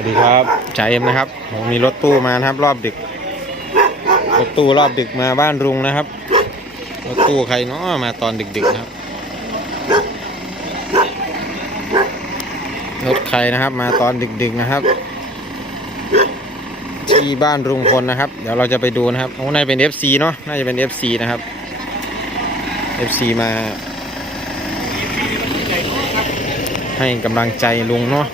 วัสดีครับจ่าเอ็มนะครับผมมีรถตู้มานะครับ รอบดึก รถตู้รอบดึกมาบ้านรุงนะครับ รถตู้ใครเนาะมาตอนดึกๆนะครับ รถใครนะครับ มาตอนดึกๆนะครับ ที่บ้านรุงพลนะครับ เดี๋ยวเราจะไปดูนะครับโอ้น่าจะเป็น FC เนาะน่าจะเป็น FC นะครับ FC มา ให้กำลังใจลุงเนาะ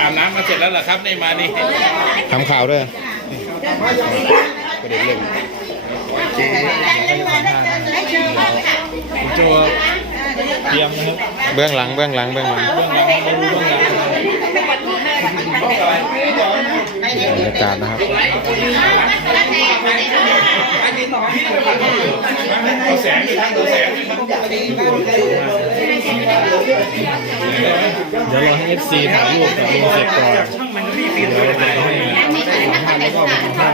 อาบน้ำมาเสร็จแล้วเหรอครับนี่มานี่ทำข่าวด้วยโจเตรียมนะครับเบื้องหลังเบื้องหลังเบื้องหลัง บรรยากาศนะครับเอแสงท่านดูแสงเดี๋ยวรอให้ FC ถ่ายรูปกับลุงเสร็จก่อนเดี๋ยวเราจะให้ท่านแล้วก็มาท่าน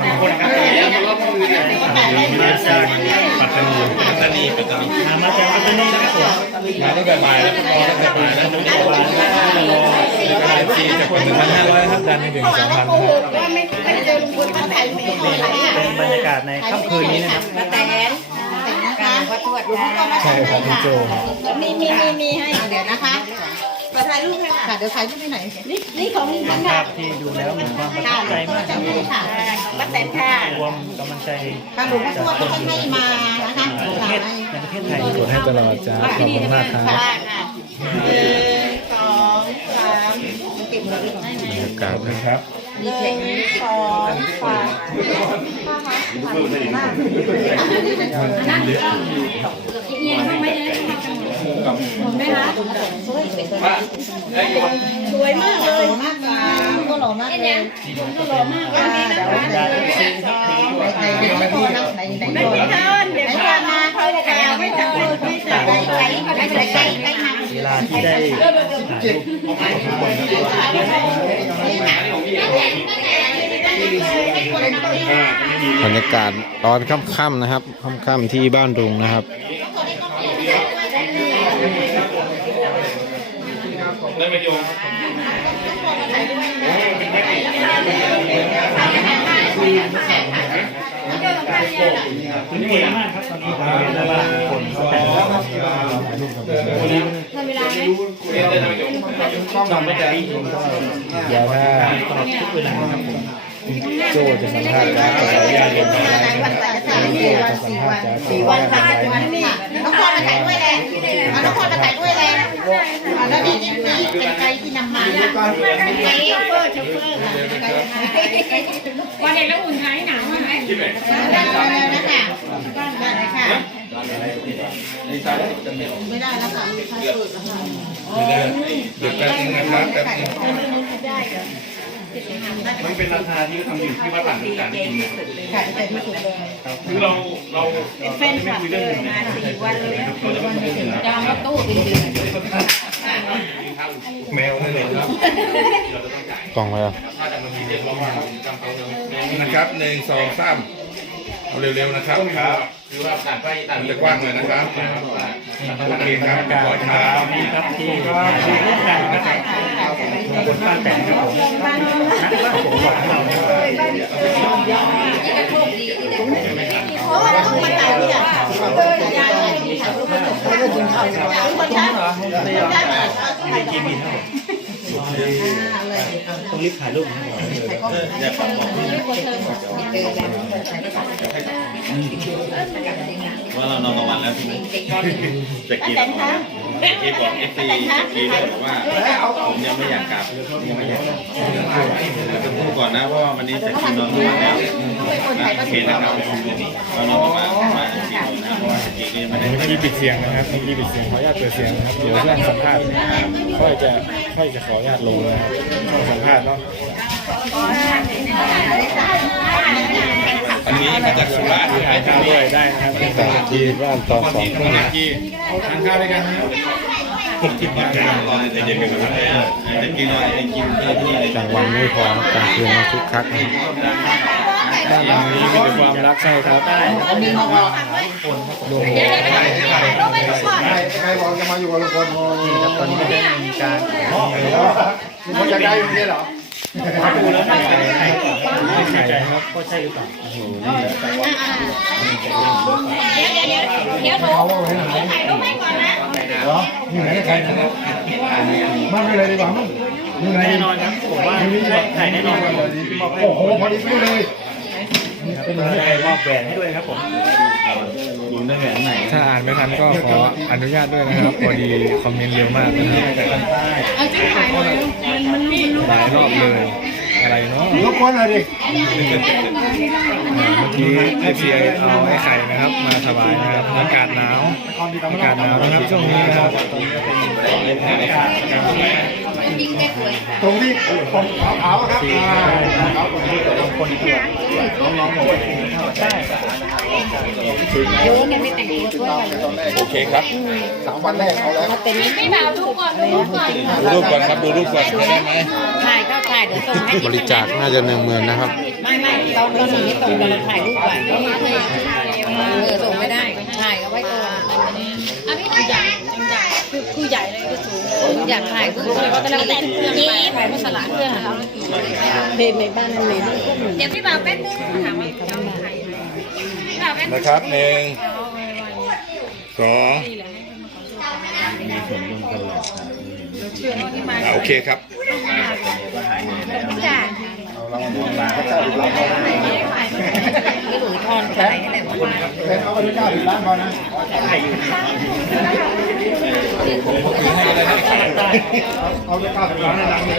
มาจากปัตตานีปัตตานีปัตตานีมาจากปัตตานีนะครับผมมาตั้งแต่บ่ายแล้วรอตั้งแต่บ่ายแล้วเมื่อวานก็รอ FC จากหนึ่งพันห้าร้อยครับดันไปถึงสองพันนะครับว่าไม่ไม่เจอลุงพลเขาถ่ายรูปให้หน่อยค่ะเป็นบรรยากาศในค่ำคืนนี้นะครับป้าแตนแต่งนะคะขอตรวจค่ะใช่ครับพี่โจมีมีมีมีให้เดี๋ยวนะคะมาถ่ายรูปให้ค่ะเดี๋ยวถ่ายรูปให้หน่อยนี่นี่ของลุงพลภาค่ะพที่ดูแล้วมีความประทับใจมากครับผมค่ะป้าแตนค่ะรวมกำลังใจทางหลวงพ่อทวดก็ให้มานะคะประเทศในประเทศไทยกดให้ตลอดจ้าขอบคุณมากครับ บหมดเลยบรรยากาศนะครับหนึ่งสองสามสวยมากเลยมากค่ะก็หล่อมากเลยก็หล่อมากวันนี้นะคะไหนไหนพอนะไหนไหนไม่เทินเดี๋ยวพามาเขาจะไม่จับมือไม่จับใจใจไม่ใจใจใจมา เวลาที่ได้ถ่ายรูปบรรยากาศตอนค่ำๆนะครับค่ำๆที่บ้านรุงนะครับได้ไหมโยม ถึงเก่งมากครับตอนนี้ผมเห็นแล้วว่าคนเขาแต่งแล้วถ่ายรูปกับผมช่องไม่ใจเดี๋ยวถ้าตลอดทุกเวลาครับผมโจจะสัมภาษณ์การขออนุญาตลงมาหลายวันหลายสามสี่วันสี่วันสี่วันค่ะวันนี่น้องพรมา ถ่ายด้วยเลยเอาน้องพรมาถ่ายด้วยเลยเอาแล้วนี่นี่นี่เป็นไกด์ที่นำมาเป็นไกด์โชเฟอร์โชเฟอร์ค่ะเป็นไกด์วันเด็กแล้วอุ่นท้ายหนาวมากไหมได้แล้วนะคะได้เลยค่ะไม่ได้แล้วค่ะใช้เปิดแล้วค่ะเดี๋ยวแป๊บนึงนะครับแป๊บนึงได้เหรอ มันเป็นราคาที่ทำอยู่ที่วัดหลังที่การกินค่ะแต่ที่สุดเลยคือเราเราแฟนคลับเลยมาสี่วันเลยสี่วันไม่ถึงจองรถตู้จริงแมวให้เลยครับกล่องไว้อะนะครับหนึ่งสองสามเอาเร็วๆนะครับครับคือว่าตัดไปตัดจะกว้างเลยนะครับโอเคครับขอบคุณครับนี่ครับที่ก็คือร่วมกันนะครับ บนป้าแต่งครับผมนักล่าผมบอกเรานะครับเพราะว่าต้องมาถ่ายเนี่ยยายถ่ายรูปมาจบแล้วถึงเขาคนช้าคนช้าถ่ายกินครับต้องรีบถ่ายรูปนะครับว่าเรานอนกลางวันแล้วใช่ไหมจะกินแต่งคะ ที่บอกเอฟซีจะกินบอกว่าผมยังไม่อยากกลับยังไม่อยากกลับจะพูดก่อนนะเพราะว่าวันนี้จะกินนอนกลางวันแล้วนะโอเคนะครับเรานอนกลางวันมาสี่โมงนะเพราะว่าจะกินก็ยังไม่ได้เมื่อกี้ปิดเสียงนะครับเมื่อกี้ปิดเสียงขออนุญาตเปิดเสียงนะครับเดี๋ยวเรื่องสัมภาษณ์ค่อยจะค่อยจะขออนุญาตลงนะครับช่วงสัมภาษณ์เนาะ นี้มาจากสุราษฎร์ถ่ายภาพด้วยได้ครับแต่ที่บ้านตอนสองคนทีทานข้าวด้วยกันนะหกสิบบาทตอ้เด็กกันนะไอ้กินอะไรไอ้กินเพื่อที่อะไรกลางวันไม่พอครับกลางคืนมาคึกคักนะครับบ้านหลังนี้มีแต่ความรักใช่ครับรวมหัวใครบอกจะมาอยู่กับลุงพลนี่ครับตอนนี้ก็ได้มีการลุงพลจะได้อยู่นี่เหรอ ดูแล้วไม่ใช่ไม่ใช่ครับก็ใช่หรือเปล่าเดี๋ยวหนูเขาเอาไว้ไหนถ่ายรูปให้ก่อนนะเหรออยู่ไหนใครนะมาไม่เลยดีกว่ามั้งอยู่ไหนแน่นอนครับผมว่าถ่ายแน่นอนโอ้โหพอดีเลย เป็นได้มอบแหวนให้ด้วยครับผมลุงได้แหวนไหนถ้าอ่านไม่ทันก็ขออนุญาตด้วยนะครับ พอดีคอมเมนต์เร็วมากนะครับเอาจิ้มถ่ายหน่อยมันมันมีหลายรอบเลย อะไรเนาะรบกวนหน่อยดิเมื่อกี้ไอพีไอเอาไอ้ไข่นะครับ มาถวายนะครับอากาศหนาวอากาศหนาวนะครับช่วงนี้นะครับ ยิ่งได้สวยตรงที่ผมขาวๆครับขาวคนที่ตัวน้องๆผมใช่โอ้เคครับสามวันแรกเอาแล้วพี่บ่าดูก่อนดูรูปก่อนดูรูปก่อนครับดูรูปก่อนได้ไหมถ่ายก็ถ่ายเดี๋ยวส่งให้บริจาคน่าจะหนึ่งหมื่นนะครับไม่ไม่ตอนเราหนีตรงเราถ่ายรูปก่อนเออส่งไม่ได้ถ่ายเอาไว้ก่อน อยากถ่ายเพื่อนก็ต้องแต่เครื่องไปถ่ายมาสลัดเครื่องแล้วเพลงในบ้านนั่นเลยเดี๋ยวพี่บ่าวแป๊บนึงถามว่าจะถ่ายพี่บ่าวแป๊บนึงนะครับหนึ่งสองอ่าโอเคครับจ้ะไม่หลุยทอนถ่ายให้แหละ แต่เอาไปด้วยเก้าสิบล้านพอนะเอาด้วยเก้าสิบล้านให้ดังเลย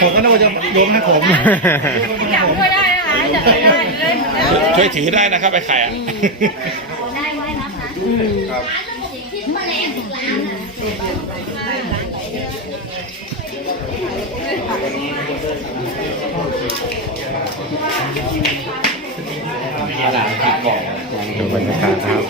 ผมก็นึกว่าจะยกให้ผมจับด้วยได้นะคะจับด้วยได้เลยช่วยถือได้นะครับไปไข่อะได้ไว้นะคะดู บรรยากาศนะครับ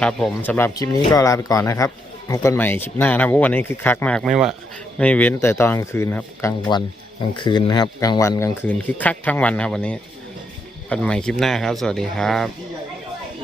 ครับผมสำหรับคลิปนี้ก็ลาไปก่อนนะครับพบกันใหม่คลิปหน้านะครับเพราะวันนี้คือคักมากไม่ว่า ไม่เว้นแต่ตอนกลางคืนนะครับ กลางวันกลางคืนนะครับ กลางวันกลางคืนคือคักทั้งวันครับวันนี้พันใหม่คลิปหน้าครับ สวัสดีครับ